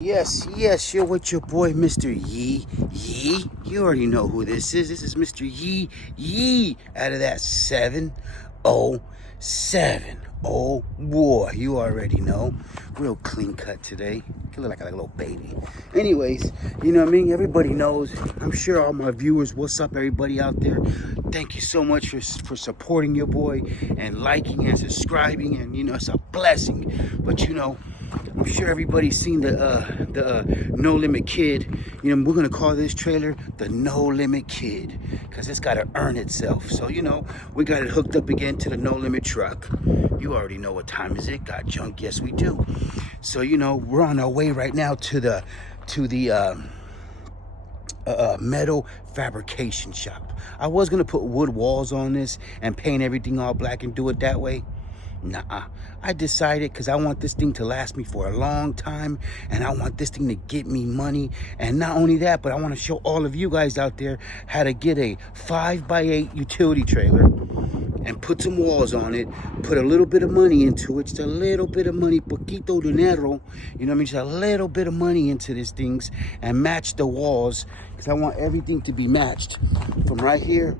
Yes, you're with your boy, Mr. Yee Yee. You already know who this is. This is Mr. Yee Yee out of that 707. Oh boy, you already know. Real clean cut today. You look like a little baby. Anyways, you know what I mean? Everybody knows. I'm sure all my viewers, what's up, everybody out there? Thank you so much for supporting your boy and liking and subscribing. And, you know, it's a blessing. But, you know, I'm sure everybody's seen the No Limit Kid. You know, we're gonna call this trailer the No Limit Kid because it's gotta earn itself. So, you know, we got it hooked up again to the No Limit truck. You already know what time is it. Got junk? Yes, we do. So, you know, we're on our way right now to the metal fabrication shop. I was gonna put wood walls on this and paint everything all black and do it that way. Nah, I decided because I want this thing to last me for a long time and I want this thing to get me money. And not only that, but I want to show all of you guys out there how to get a 5x8 utility trailer and put some walls on it, put a little bit of money into it, just a little bit of money, poquito dinero, you know what I mean, just a little bit of money into these things and match the walls because I want everything to be matched from right here,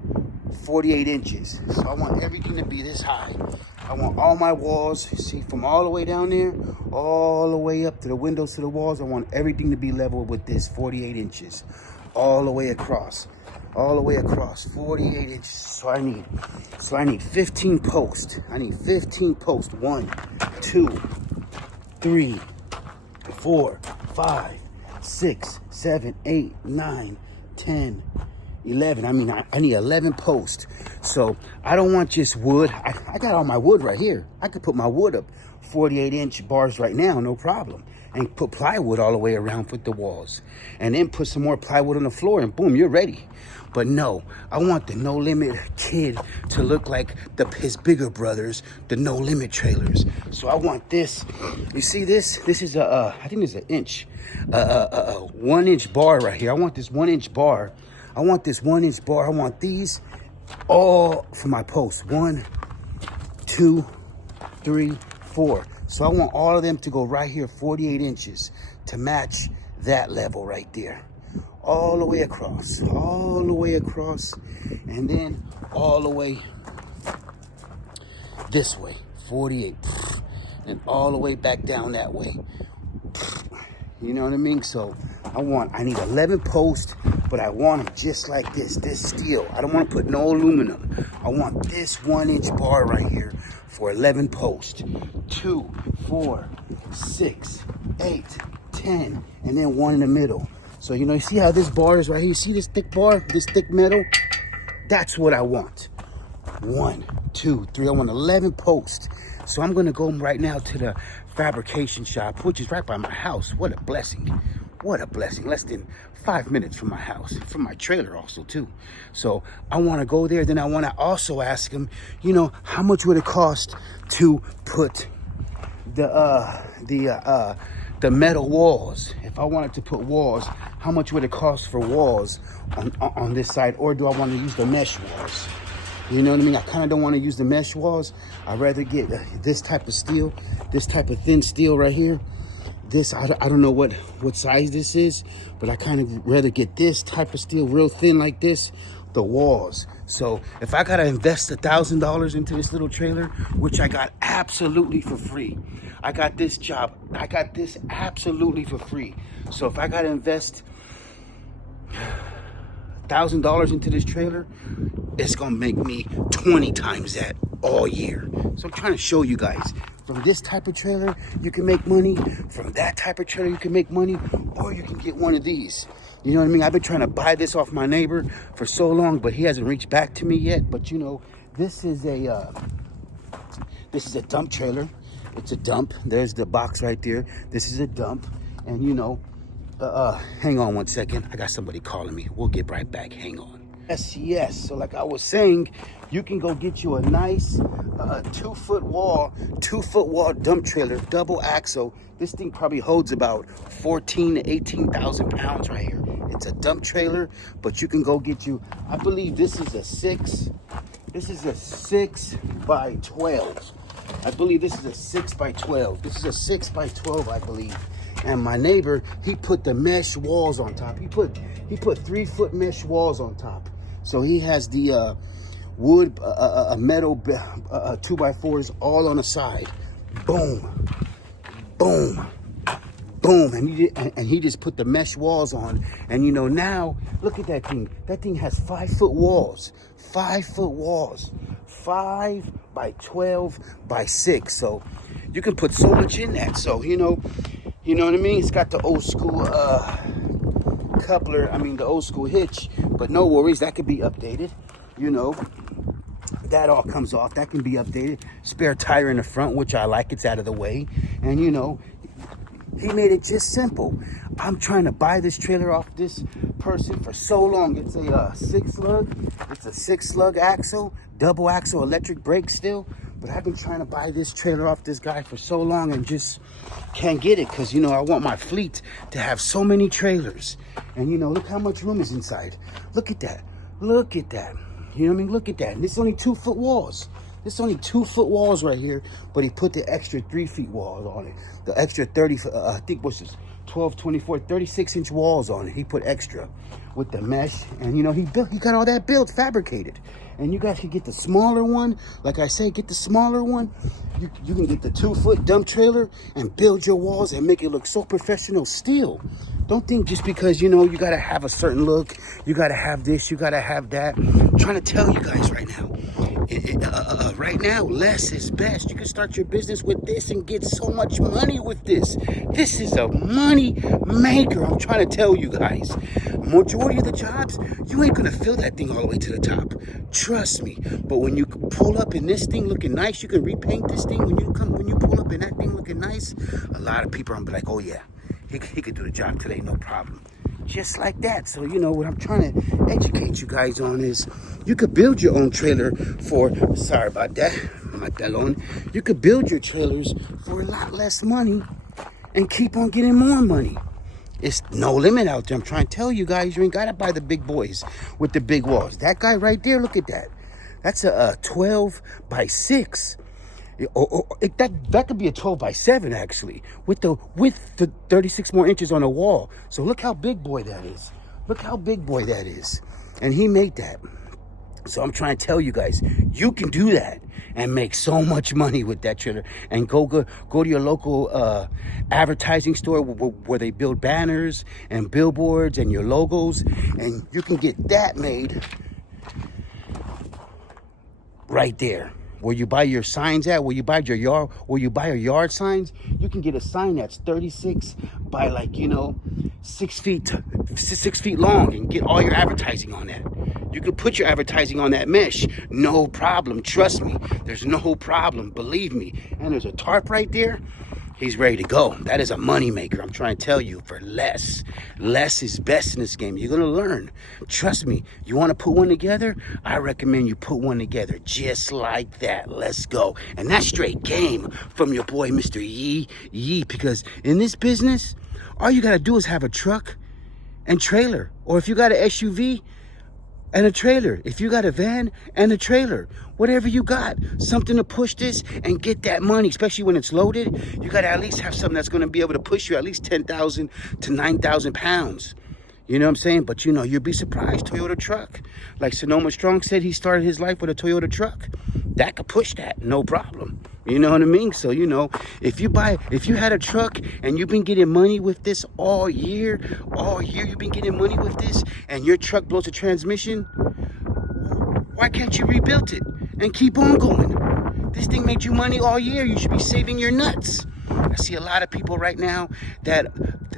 48 inches. So I want everything to be this high. I want all my walls, see, from all the way down there, all the way up to the windows to the walls. I want everything to be level with this 48 inches, all the way across, 48 inches. So I need 15 posts. I need 15 posts. 1, 2, 3, 4, 5, 6, 7, 8, 9, 10, 11. I need 11 posts. So I don't want just wood. I got all my wood right here. I could put my wood up 48-inch bars right now, no problem. And put plywood all the way around with the walls. And then put some more plywood on the floor and boom, you're ready. But no, I want the No Limit Kid to look like his bigger brothers, the No Limit trailers. So I want this. You see this? This is I think it's an inch. 1-inch bar right here. I want this 1-inch bar. I want these all for my posts. 1, 2, 3, 4. So I want all of them to go right here, 48 inches, to match that level right there. All the way across, and then all the way this way, 48, and all the way back down that way. You know what I mean? So I need 11 posts, but I want them just like this steel. I don't want to put no aluminum. I want this 1-inch bar right here for 11 posts. 2, 4, 6, 8, 10, and then one in the middle. So, you know, you see how this bar is right here? You see this thick bar, this thick metal? That's what I want. 1, 2, 3. I want 11 posts. So I'm going to go right now to the fabrication shop, which is right by my house. What a blessing. What a blessing. Less than 5 minutes from my house, from my trailer also too. So I want to go there. Then I want to also ask him, you know, how much would it cost to put the metal walls? If I wanted to put walls, how much would it cost for walls on this side? Or do I want to use the mesh walls? You know what I mean? I kind of don't want to use the mesh walls. I'd rather get this type of steel, this type of thin steel right here. This, I don't know what size this is, but I kind of rather get this type of steel, real thin like this, the walls. So if I got to invest $1,000 into this little trailer, which I got absolutely for free. I got this job. I got this absolutely for free. So if I got to invest $1,000 into this trailer, it's gonna make me 20 times that all year. So I'm trying to show you guys, from this type of trailer you can make money, from that type of trailer you can make money, or you can get one of these. You know what I mean? I've been trying to buy this off my neighbor for so long, but he hasn't reached back to me yet. But you know, this is a dump trailer. It's a dump. There's the box right there. This is a dump. And you know, hang on one second. I got somebody calling me. We'll get right back. Hang on. Yes. So like I was saying, you can go get you a nice 2-foot wall dump trailer, double axle. This thing probably holds about 14,000 to 18,000 pounds right here. It's a dump trailer, but you can go get you, I believe this is a 6 by 12. I believe this is a 6 by 12. This is a 6 by 12, I believe. And my neighbor, he put the mesh walls on top. He put 3-foot mesh walls on top. So he has the wood, metal 2x4s all on the side. Boom, boom, boom. And he just put the mesh walls on. And you know, now look at that thing. That thing has 5-foot walls. 5-foot walls. 5 by 12 by 6. So you can put so much in that. So you know what I mean? It's got the old school coupler, the old school hitch, but no worries, that could be updated. You know, that all comes off, that can be updated. Spare tire in the front, which I like, it's out of the way. And you know, he made it just simple. I'm trying to buy this trailer off this person for so long. It's a 6-lug. It's a 6-lug axle, double axle electric brake still. But I've been trying to buy this trailer off this guy for so long and just can't get it, because, you know, I want my fleet to have so many trailers. And, you know, look how much room is inside. Look at that. Look at that. You know what I mean? Look at that. And this is only 2-foot walls. This is only 2-foot walls right here, but he put the extra 3-foot walls on it. The extra 30, I think what's this, 12, 24, 36-inch walls on it. He put extra with the mesh. And, you know, he got all that built, fabricated. And you guys can get the smaller one. Like I say, get the smaller one. You can get the 2-foot dump trailer and build your walls and make it look so professional still. Don't think just because, you know, you got to have a certain look, you got to have this, you got to have that. I'm trying to tell you guys right now. Right now, less is best. You can start your business with this and get so much money with this. This is a money maker. I'm trying to tell you guys. Majority of the jobs, you ain't gonna fill that thing all the way to the top. Trust me. But when you pull up in this thing looking nice, you can repaint this thing. When you pull up in that thing looking nice, a lot of people are gonna be like, oh yeah, he could do the job today, no problem. Just like that. So, you know, what I'm trying to educate you guys on is you could build your own trailer for, sorry about that, my pelon. You could build your trailers for a lot less money and keep on getting more money. It's no limit out there. I'm trying to tell you guys, you ain't got to buy the big boys with the big walls. That guy right there, look at that. That's a 12 by 6. That could be a 12 by 7 actually, with the 36 more inches on the wall. So look how big boy that is. Look how big boy that is. And he made that. So I'm trying to tell you guys, you can do that and make so much money with that trailer. And go to your local advertising store where they build banners and billboards and your logos, and you can get that made right there. Where you buy your signs at, where you buy your yard signs, you can get a sign that's 36 by, like, you know, 6 feet long, and get all your advertising on that. You can put your advertising on that mesh, no problem. Trust me, there's no problem, believe me. And there's a tarp right there. He's ready to go. That is a money maker. I'm trying to tell you, for less. Less is best in this game. You're going to learn. Trust me. You want to put one together? I recommend you put one together just like that. Let's go. And that's straight game from your boy, Mr. Yee Yee. Because in this business, all you got to do is have a truck and trailer. Or if you got an SUV and a trailer. If you got a van and a trailer, whatever you got, something to push this and get that money, especially when it's loaded. You got to at least have something that's going to be able to push you at least 10,000 to 9,000 pounds. You know what I'm saying? But, you know, you'll be surprised. Toyota truck. Like Sonoma Strong said, he started his life with a Toyota truck. That could push that, no problem. You know what I mean? So, you know, if you had a truck and you've been getting money with this all year you've been getting money with this, and your truck blows a transmission, why can't you rebuild it and keep on going? This thing made you money all year. You should be saving your nuts. I see a lot of people right now that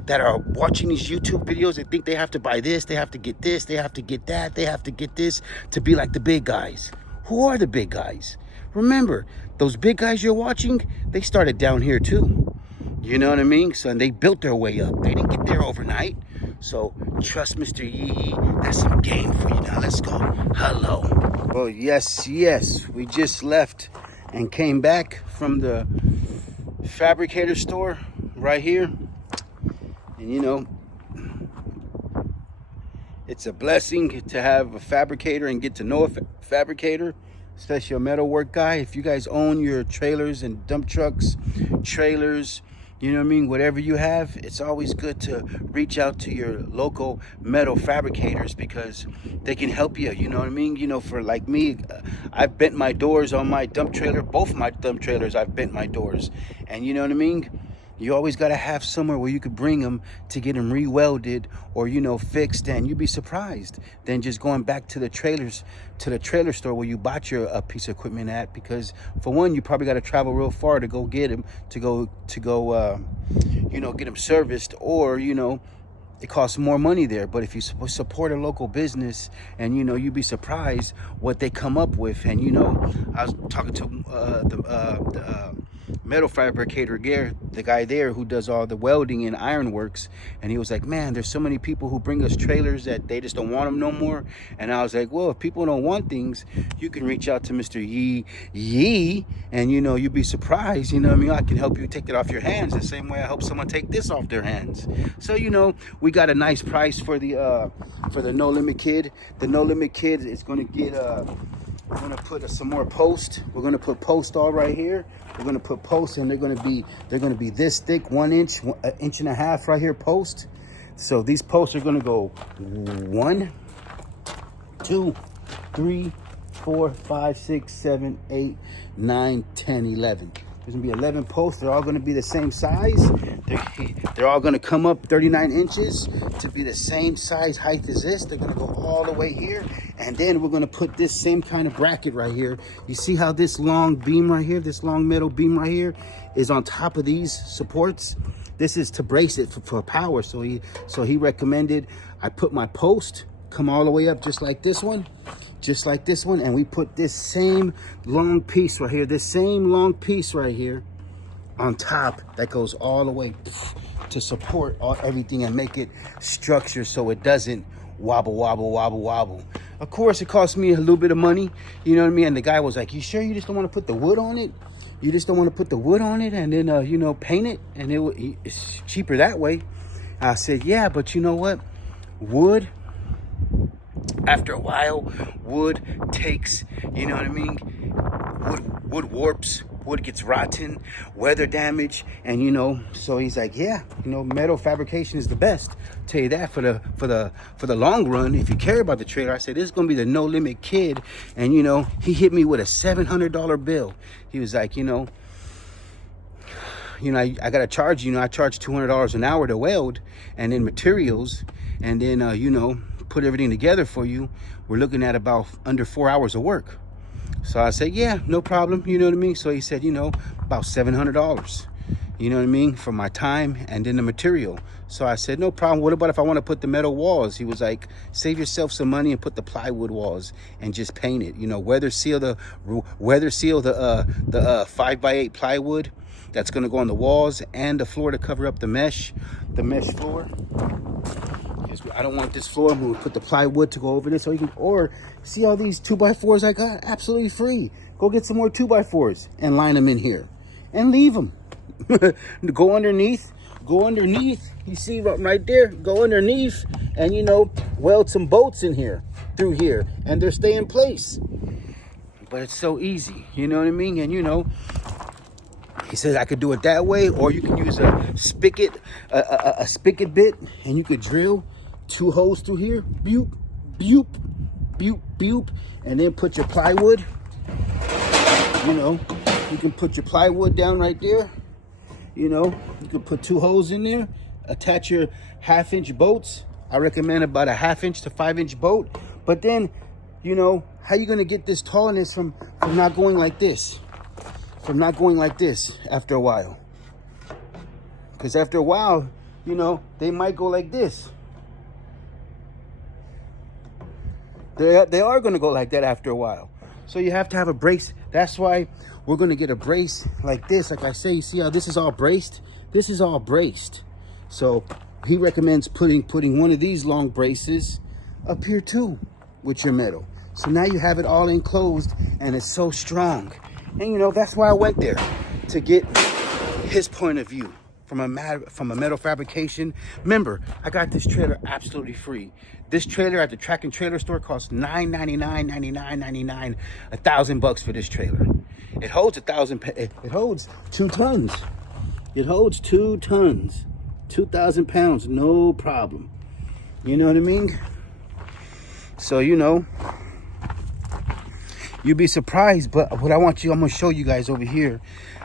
are watching these YouTube videos. They think they have to buy this, they have to get this, they have to get that, they have to get this to be like the big guys. Who are the big guys? Remember, those big guys you're watching, they started down here too. You know what I mean? So, and they built their way up. They didn't get there overnight. So trust Mr. Yee Yee. That's some game for you. Now let's go. Hello. Oh, yes. We just left and came back from the fabricator store right here. And you know, it's a blessing to have a fabricator and get to know a fabricator, especially a metalwork guy. If you guys own your trailers and dump trucks, trailers, You know what I mean? Whatever you have, it's always good to reach out to your local metal fabricators because they can help you. You know what I mean? You know, for like me, I've bent my doors on my dump trailer. Both my dump trailers, I've bent my doors. And you know what I mean? You always got to have somewhere where you could bring them to get them re-welded or, you know, fixed. And you'd be surprised than just going back to the trailers, to the trailer store where you bought your piece of equipment at. Because for one, you probably got to travel real far to go get them, to go, you know, get them serviced, or, you know, it costs more money there. But if you support a local business, and you know, you'd be surprised what they come up with. And you know, I was talking to the metal fabricator there, the guy there who does all the welding and ironworks, and he was like, man, there's so many people who bring us trailers that they just don't want them no more. And I was like, well, if people don't want things, you can reach out to Mr. Yee Yee, and you know, you'd be surprised. You know what I mean? I can help you take it off your hands the same way I help someone take this off their hands. So you know, we got a nice price for the No Limit Kid. The No Limit Kid is going to get we're going to put some more post. We're going to put post all right here. We're going to put posts, and they're going to be this thick, 1 inch, 1.5 inches right here post. So these posts are going to go 1, 2, 3, 4, 5, 6, 7, 8, 9, 10, 11. There's gonna be 11 posts. They're all gonna be the same size. They're all gonna come up 39 inches to be the same size height as this. They're gonna go all the way here. And then we're gonna put this same kind of bracket right here. You see how this long beam right here, this long metal beam right here is on top of these supports? This is to brace it for power. So he recommended I put my post, come all the way up just like this one. Just like this one, and we put this same long piece right here, this same long piece right here on top that goes all the way to support everything and make it structure so it doesn't wobble. Of course, it cost me a little bit of money, you know what I mean? And the guy was like, you sure you just don't want to put the wood on it? You just don't want to put the wood on it and then, you know, paint it, and it's cheaper that way. I said, yeah, but you know what? Wood, after a while, wood takes, you know what I mean? Wood warps, wood gets rotten, weather damage, and you know, so he's like, yeah, you know, metal fabrication is the best. I'll tell you that for the long run, if you care about the trailer. I said, this is gonna be the No Limit Kid, and you know, he hit me with a $700 bill. He was like, you know, I gotta charge, you know, I charge $200 an hour to weld, and then materials, and then you know, put everything together for you. We're looking at about under 4 hours of work. So I said, yeah, no problem, you know what I mean? So he said, you know, about $700, you know what I mean, for my time and then the material. So I said, no problem. What about if I want to put the metal walls? He was like, save yourself some money and put the plywood walls and just paint it, you know, weather seal the 5x8 plywood that's going to go on the walls and the floor to cover up the mesh floor. I don't want this floor. I'm going to put the plywood to go over this, or see all these 2x4s I got absolutely free. Go get some more 2x4s and line them in here and leave them. Go underneath. You see right there, go underneath and, you know, weld some bolts in here, through here, and they'll stay in place. But it's so easy, you know what I mean? And, you know, he said I could do it that way, or you can use a spigot bit, and you could drill 2 holes through here, boop, boop, boop, boop, and then put your plywood. You know, you can put your plywood down right there. You know, you can put 2 holes in there, attach your 1/2 inch bolts. I recommend about a 1/2 inch to 5 inch bolt. But then, you know, how you gonna get this tallness from not going like this? From not going like this after a while. Because after a while, you know, they might go like this. They are going to go like that after a while. So you have to have a brace. That's why we're going to get a brace like this. Like I say, you see how this is all braced? This is all braced. So he recommends putting one of these long braces up here too with your metal. So now you have it all enclosed and it's so strong. And you know, that's why I went there, to get his point of view from a metal fabrication. Remember, I got this trailer absolutely free. This trailer at the track and trailer store costs $999, $1,000 for this trailer. It holds 2 tons. It holds 2 tons, 2,000 pounds, no problem. You know what I mean? So, you know, you'd be surprised, but what I'm gonna show you guys over here,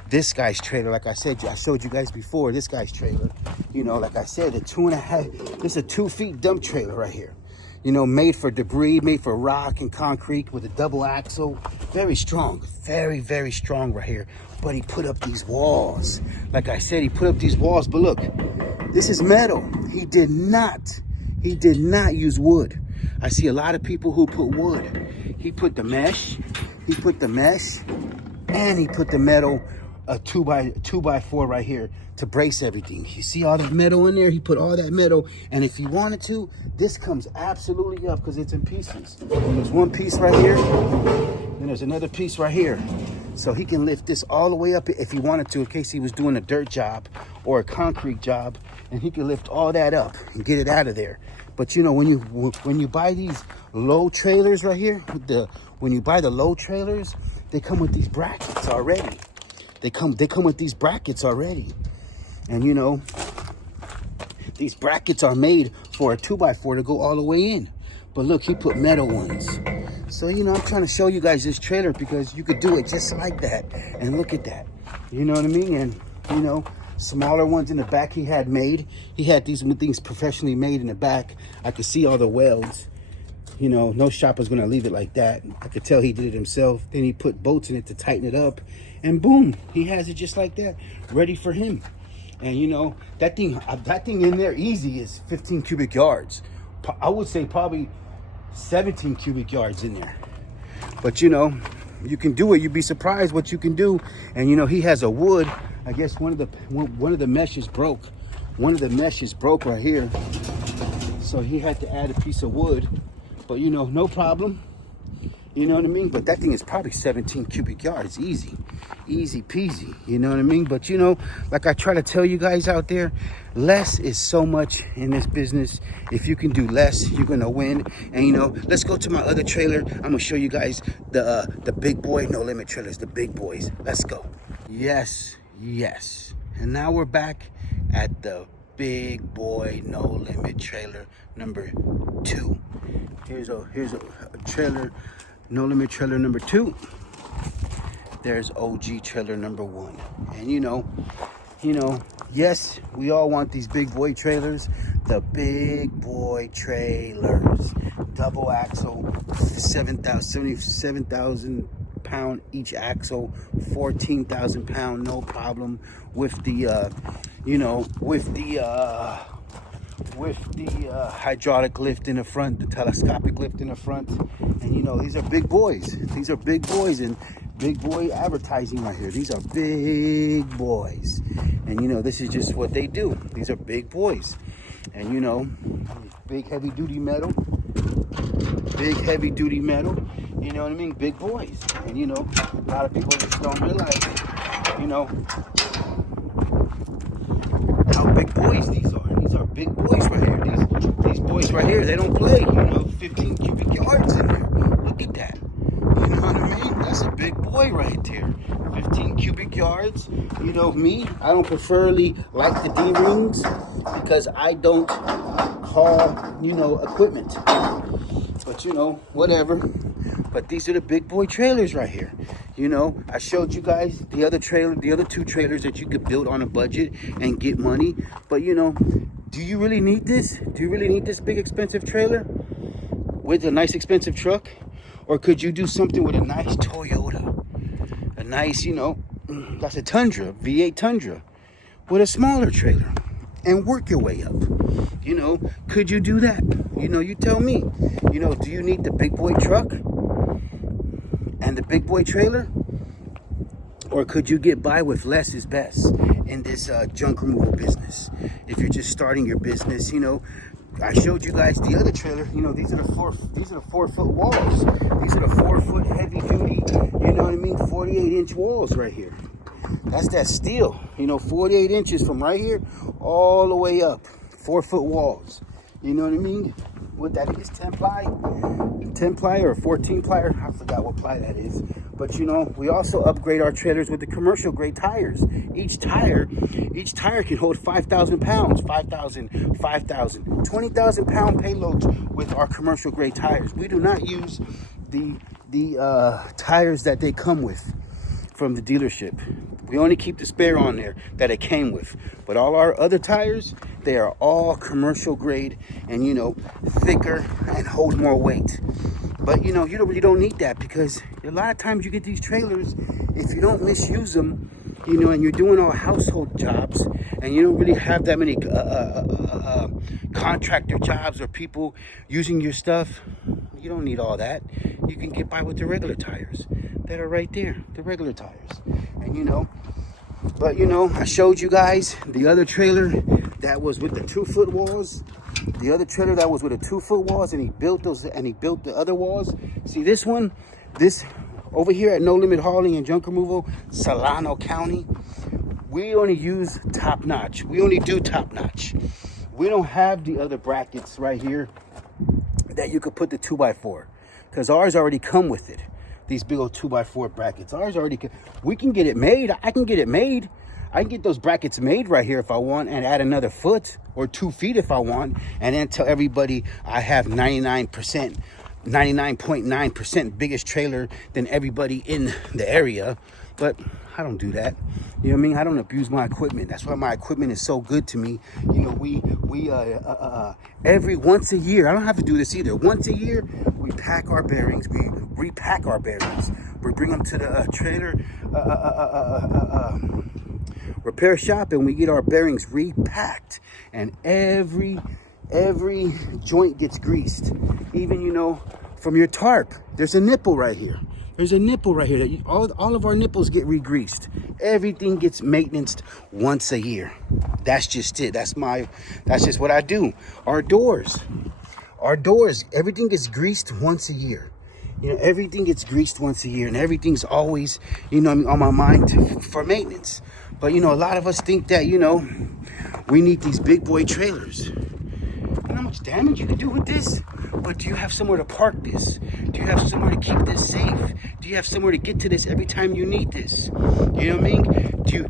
this guy's trailer. Like I said, I showed you guys before, this guy's trailer. You know, like I said, a 2.5, this is a 2 feet dump trailer right here. You know, made for debris, made for rock and concrete with a double axle. Very strong, very, very strong right here. But he put up these walls. Like I said, he put up these walls, but look, this is metal. He did not use wood. I see a lot of people who put wood. He put the mesh, and he put the metal, a 2x4 right here to brace everything. You see all the metal in there? He put all that metal, and if he wanted to, this comes absolutely up because it's in pieces. There's one piece right here, and there's another piece right here. So he can lift this all the way up if he wanted to, in case he was doing a dirt job or a concrete job, and he can lift all that up and get it out of there. But you know, when you buy these low trailers right here, when you buy the low trailers, they come with these brackets already. They come with these brackets already. And you know, these brackets are made for a 2x4 to go all the way in. But look, he put metal ones. So, you know, I'm trying to show you guys this trailer because you could do it just like that. And look at that. You know what I mean? And, you know, smaller ones in the back he had made. He had these things professionally made in the back. I could see all the welds. You know, no shopper's gonna leave it like that. I could tell he did it himself. Then he put bolts in it to tighten it up. And boom, he has it just like that, ready for him. And you know, that thing in there easy is 15 cubic yards. I would say probably 17 cubic yards in there. But you know, you can do it. You'd be surprised what you can do. And you know, he has a wood. I guess one of the meshes broke. One of the meshes broke right here. So he had to add a piece of wood. But you know, no problem. You know what I mean? But that thing is probably 17 cubic yards. Easy peasy. You know what I mean? But you know, like I try to tell you guys out there, less is so much in this business. If you can do less, you're gonna win. And you know, let's go to my other trailer. I'm gonna show you guys the big boy no limit trailers, the big boys. Let's go. Yes. And now we're back at the big boy no limit trailer number 2. Here's a trailer, no limit trailer number 2. There's OG trailer number 1. And you know, yes, we all want these big boy trailers, the big boy trailers, double axle, 77,000 pound each axle, 14,000 pound, no problem, with the hydraulic lift in the front, the telescopic lift in the front. And you know, these are big boys. These are big boys, and big boy advertising right here. These are big boys. And you know, this is just what they do. These are big boys. And you know, big heavy duty metal. You know what I mean? Big boys. And you know, a lot of people just don't realize, you know, how big boys these are. These are big boys right here. These boys right here, they don't play. You know, 15 cubic yards in there. Look at that. You know what I mean? That's a big boy right there. 15 cubic yards. You know me, I don't preferably like the D-rings because I don't haul, you know, equipment. But you know, whatever. But these are the big boy trailers right here. You know, I showed you guys the other 2 trailers that you could build on a budget and get money. But you know, do you really need this? Do you really need this big expensive trailer with a nice expensive truck? Or could you do something with a nice Toyota? A nice, you know, that's a Tundra, V8 Tundra, with a smaller trailer and work your way up. You know, could you do that? You know, you tell me. You know, do you need the big boy truck and the big boy trailer? Or could you get by with less is best in this junk removal business? If you're just starting your business, you know, I showed you guys the other trailer. You know, these are the 4-foot walls. These are the 4-foot heavy duty, you know what I mean, 48-inch walls right here. That's that steel, you know, 48 inches from right here all the way up. 4-foot walls. You know what I mean? What that is, 10 ply or 14 ply, I forgot what ply that is. But you know, we also upgrade our trailers with the commercial grade tires. Each tire can hold 5,000 pounds, 5,000, 5,000, 20,000 pound payloads with our commercial grade tires. We do not use the tires that they come with from the dealership. We only keep the spare on there that it came with. But all our other tires, they are all commercial grade and, you know, thicker and hold more weight. But you know, you really don't need that, because a lot of times you get these trailers, if you don't misuse them, you know, and you're doing all household jobs and you don't really have that many contractor jobs or people using your stuff, you don't need all that. You can get by with the regular tires that are right there, the regular tires. And you know, but you know, I showed you guys the other trailer that was with the 2-foot walls. The other trailer that was with the 2-foot walls, and he built those, and he built the other walls. See this one, this over here at No Limit Hauling and Junk Removal, Solano County, we only use top notch. We only do top notch. We don't have the other brackets right here that you could put the 2x4, because ours already come with it. These big old 2x4 brackets, ours already we can get it made. I can get it made. I can get those brackets made right here if I want, and add another foot or 2 feet if I want, and then tell everybody I have 99.9% biggest trailer than everybody in the area. But I don't do that. You know what I mean? I don't abuse my equipment. That's why my equipment is so good to me. You know, we every once a year, I don't have to do this either. Once a year, we pack our bearings. We repack our bearings. We bring them to the trailer repair shop, and we get our bearings repacked, and every joint gets greased. Even, you know, from your tarp, there's a nipple right here. There's a nipple right here that all of our nipples get re-greased. Everything gets maintenanced once a year. That's just it. That's just what I do. Our doors, everything gets greased once a year. You know, everything gets greased once a year, and everything's always, you know, on my mind for maintenance. But, you know, a lot of us think that, you know, we need these big boy trailers. You know how much damage you can do with this? But do you have somewhere to park this? Do you have somewhere to keep this safe? Do you have somewhere to get to this every time you need this? You know what I mean?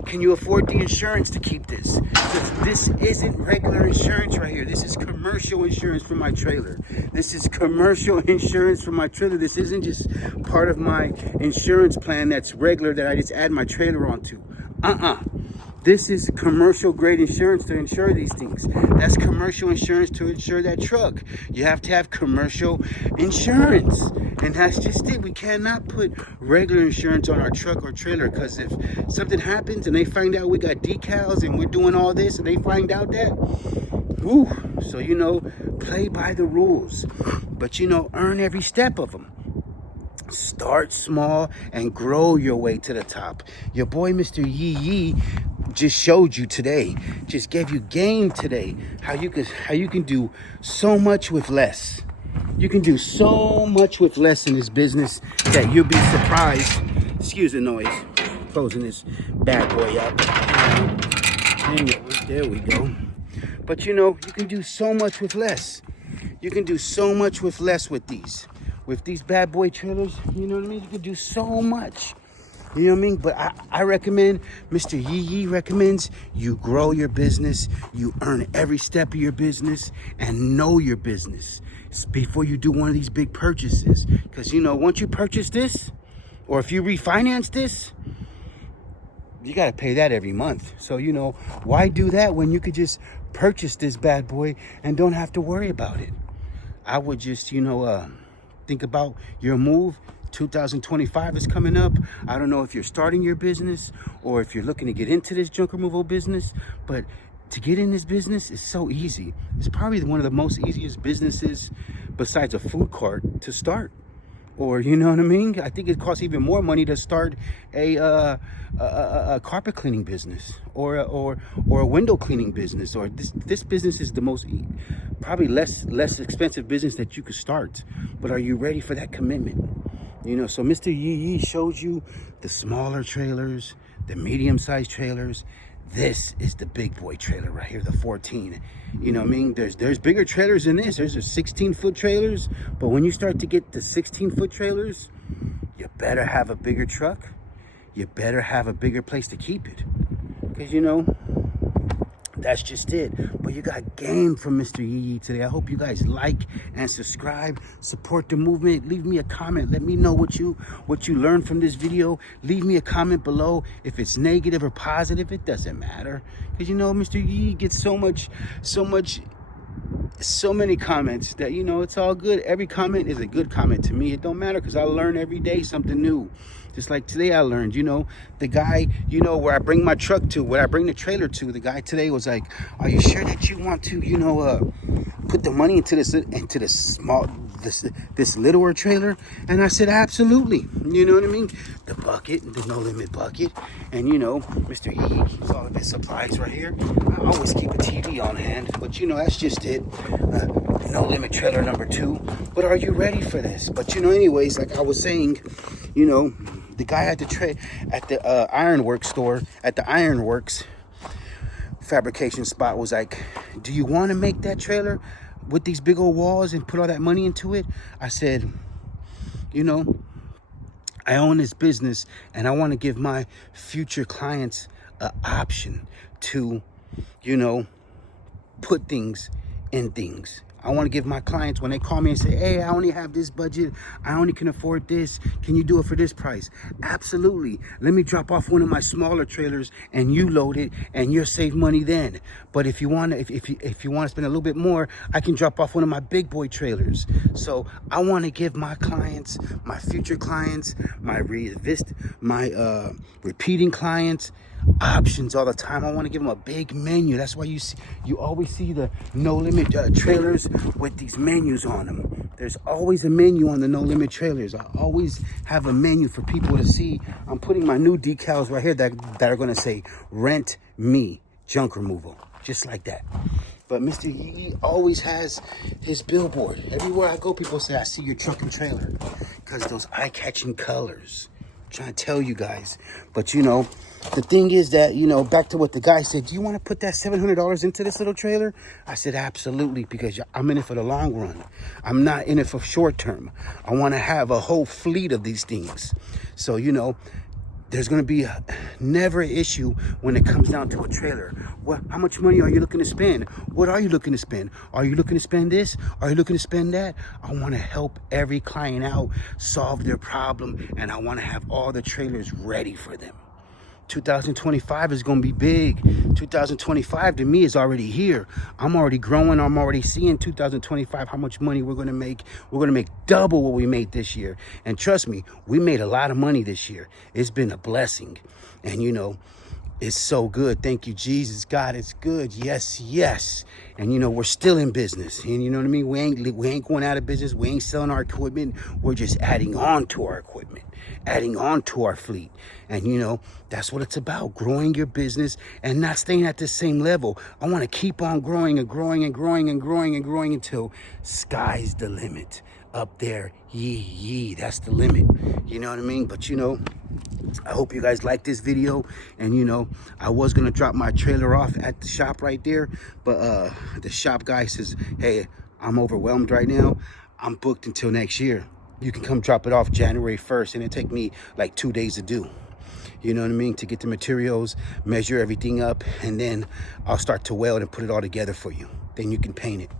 Can you afford the insurance to keep this? Because this isn't regular insurance right here. This is commercial insurance for my trailer. This is commercial insurance for my trailer. This isn't just part of my insurance plan that's regular that I just add my trailer onto. This is commercial grade insurance to insure these things. That's commercial insurance to insure that truck. You have to have commercial insurance. And that's just it. We cannot put regular insurance on our truck or trailer, because if something happens and they find out we got decals and we're doing all this and they find out that, whew. So, you know, play by the rules. But, you know, earn every step of them. Start small and grow your way to the top. Your boy, Mr. Yee Yee, just showed you today, just gave you game today, how you can do so much with less. You can do so much with less in this business that you'll be surprised. Excuse the noise. Closing this bad boy up. There we go. But you know, you can do so much with less. You can do so much with less with these. With these bad boy trailers, you know what I mean? You can do so much. You know what I mean? But I recommend, Mr. Yee Yee recommends, you grow your business, you earn every step of your business, and know your business before you do one of these big purchases. Because, you know, once you purchase this, or if you refinance this, you got to pay that every month. So, you know, why do that when you could just purchase this bad boy and don't have to worry about it? I would just, you know, think about your move. 2025 is coming up. I don't know if you're starting your business or if you're looking to get into this junk removal business, but to get in this business is so easy. It's probably one of the most easiest businesses besides a food cart to start. Or, you know what I mean? I think it costs even more money to start a carpet cleaning business or a window cleaning business. Or this business is the most, probably less expensive business that you could start. But are you ready for that commitment? You know, so Mr. Yee Yee shows you the smaller trailers, the medium-sized trailers. This is the big boy trailer right here, the 14. You know what I mean? There's bigger trailers than this. There's a 16-foot trailers. But when you start to get the 16-foot trailers, you better have a bigger truck. You better have a bigger place to keep it. Because, you know, that's just it. But you got game from Mr. Yee Yee today. I hope you guys like and subscribe. Support the movement. Leave me a comment. Let me know what you learned from this video. Leave me a comment below. If it's negative or positive, it doesn't matter. Because, you know, Mr. Yee Yee gets so many comments that, you know, it's all good. Every comment is a good comment to me. It don't matter because I learn every day something new. Just like today I learned, you know, the guy, you know, where I bring my truck to, where I bring the trailer to, the guy today was like, are you sure that you want to, you know, put the money into this littler trailer? And I said, absolutely. You know what I mean? The bucket, the no limit bucket. And, you know, Mr. Yee keeps all of his supplies right here. I always keep a TV on hand, but, you know, that's just it. No limit trailer number 2. But are you ready for this? But, you know, anyways, like I was saying, you know, the guy at the ironworks store, at the ironworks fabrication spot was like, do you want to make that trailer with these big old walls and put all that money into it? I said, you know, I own this business and I want to give my future clients an option to, you know, put things in things. I want to give my clients, when they call me and say, hey, I only have this budget, I only can afford this, can you do it for this price? Absolutely. Let me drop off one of my smaller trailers and you load it and you'll save money then. But if you want to, if you want to spend a little bit more, I can drop off one of my big boy trailers. So I want to give my clients, my future clients, my repeating clients, options all the time. I want to give them a big menu. That's why you always see the no limit trailers with these menus on them. There's always a menu on the no limit trailers. I always have a menu for people to see. I'm putting my new decals right here that are going to say rent me junk removal, just like that. But Mr. Yee Yee always has his billboard. Everywhere I go, people say, I see your truck and trailer, because those eye-catching colors. I'm trying to tell you guys. But, you know, the thing is that, you know, back to what the guy said, do you want to put that $700 into this little trailer? I said, absolutely, because I'm in it for the long run. I'm not in it for short term. I want to have a whole fleet of these things. So, you know, there's going to be never an issue when it comes down to a trailer. Well, how much money are you looking to spend? What are you looking to spend? Are you looking to spend this? Are you looking to spend that? I want to help every client out, solve their problem, and I want to have all the trailers ready for them. 2025 is going to be big. 2025 to me is already here. I'm already growing. I'm already seeing 2025 how much money we're going to make. We're going to make double what we made this year. And trust me, we made a lot of money this year. It's been a blessing. And you know, it's so good. Thank you, Jesus. God, it's good. Yes, yes. And you know, we're still in business. And you know what I mean? We ain't going out of business. We ain't selling our equipment. We're just adding on to our equipment, adding on to our fleet. And you know, that's what it's about, growing your business and not staying at the same level. I want to keep on growing and growing and growing and growing and growing until sky's the limit. Up there, yee yee, that's the limit. You know what I mean? But you know, I hope you guys like this video. And you know, I was gonna drop my trailer off at the shop right there, but the shop guy says, hey, I'm overwhelmed right now. I'm booked until next year. You can come drop it off January 1st, and it take me like 2 days to do. You know what I mean? To get the materials, measure everything up, and then I'll start to weld and put it all together for you. Then you can paint it.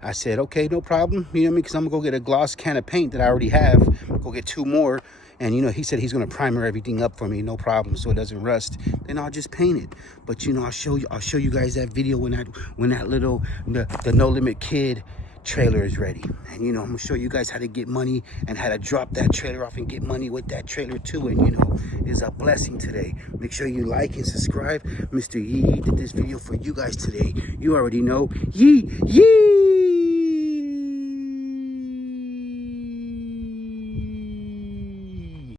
I said, okay, no problem. You know what I mean? Because I'm going to go get a gloss can of paint that I already have. Go get 2 more. And, you know, he said he's going to primer everything up for me. No problem. So it doesn't rust. Then I'll just paint it. But, you know, I'll show you guys that video when that little, the No Limit Kid trailer is ready. And you know, I'm gonna show you guys how to get money and how to drop that trailer off and get money with that trailer too. And you know, it's a blessing today. Make sure you like and subscribe. Mr. Yee Yee did this video for you guys today. You already know. Yee Yee.